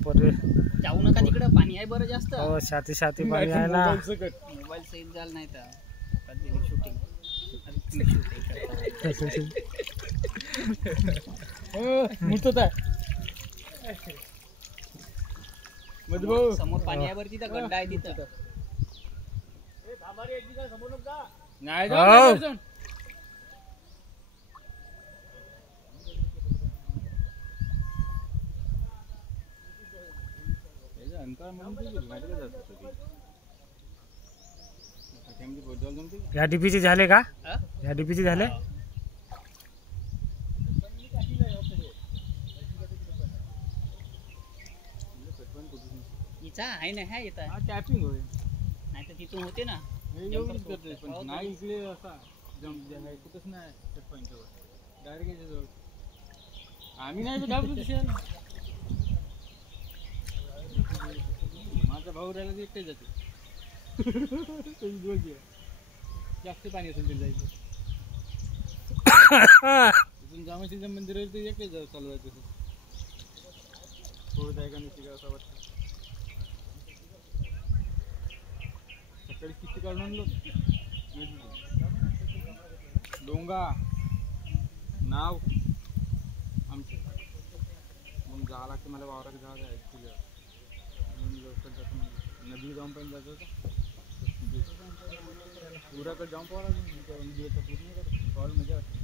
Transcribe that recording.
बापरे जाऊ नका तिकडं, पाणी आहे बरं जास्त. हो छाती छाती पाणी आहे ना. मोबाईल सहित झालं नाही तर शूटिंग समोर पाणी आहे बरं, तिथं गड्डा आहे तिथं. या डीपीचे झाले का? या डीपीचे झाले? इथं आहे ना, ह्या येत टॅपिंग होय, नाही तर तिथून होते ना. नाही इकडे असा जम्प आहे कुठंच नाही. त्या पॉईंटवर डायरेक्ट याच्याजवळ आम्ही नाही घाबरू. माझा भाऊ राहिला ते एकटे जाते. जास्त पाणी असेल ते जायचं. तिथून जामाशीचं मंदिर आहे ते एकटे चालू जायचं. थोडं जायगा नसते का असं वाटतं. सकाळी किती काढून आणलो. डोंगा नाव आमचं मग जावं लागतं. मला वावरात जायचं आहे ॲक्च्युली. म्हणून लवकर जातो. नदी जाऊन पण जायचं होतं. पुराकडे जाऊन पाहावं लागेल. पूर्ण करत कॉल मजा वाटते.